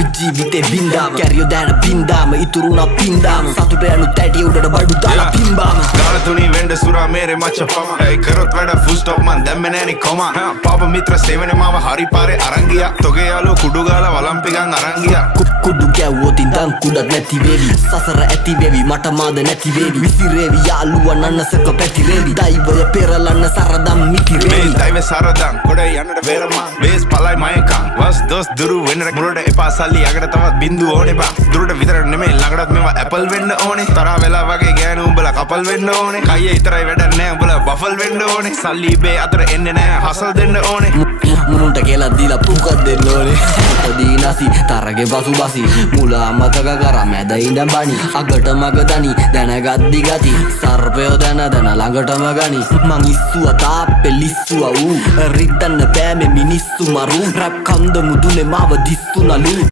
අපි ජීවිතේ බින්දාම කැරියෝ දැන බින්දාම ඉතුරුනා පින්දාම සතුට යනු තැටි උඩට බඩු දාලා පිම්බාම ගාන තුනී වෙන්ඩ සුරා මේරේ මච්ච පම ඇයි කරොත් වැඩ ෆුල් ස්ටොප් මන් දැම්මේ නෑනේ කොමා පාප මිත්‍ර සේවනේ මාව හරි පාරේ අරන් ගියා තොගේ යාළුවෝ කුඩු ගාලා වලම්පිකන් අරන් ගියා කුඩු කැවුවොත් ඉඳන් කුඩක් නැති වේවි සසර ඇති වේවි මට මාද නැති වේවි විසිරේවි යාළුවා නන්නසක පැතිරේවි දෛවය පෙරලන්න සරදම් මිතිරේවි මේ දෛව සරදම් ගොඩ යන්නට වේරමා බේස් පලයි මයකම් වස් දොස් දුරු වෙන්නට මුරට එපා සල්ලි යකට තවත් බින්දු ඕනේ බා දුරට විතර නෙමෙයි ළඟටත් මේවා ඇපල් වෙන්න ඕනේ තරහ වෙලා වගේ ගෑනු උඹලා කපල් වෙන්න ඕනේ කයියේ ඉතරයි වැඩක් නෑ උඹලා බෆල් වෙන්න ඕනේ සල්ලි බේ අතර එන්නේ නෑ හසල් දෙන්න ඕනේ මුනුන්ට කියලා දීලා පුකක් දෙන්න ඕනේ උපදී නැසි තරගේ පසු බසි මුලා මතක කරා මැද ඉඳන් බණි අගට මග දනි දැනගද්දි ගති සර්පයෝ දැන ළඟටම ගනි මං ඉස්සුවා තාප්පේ ලිස්සුවා ඌ රිද්දන්න බෑ මේ මිනිස්සු මරු රැප් කන්ද මුදුනේ මාව දිස්සුනලු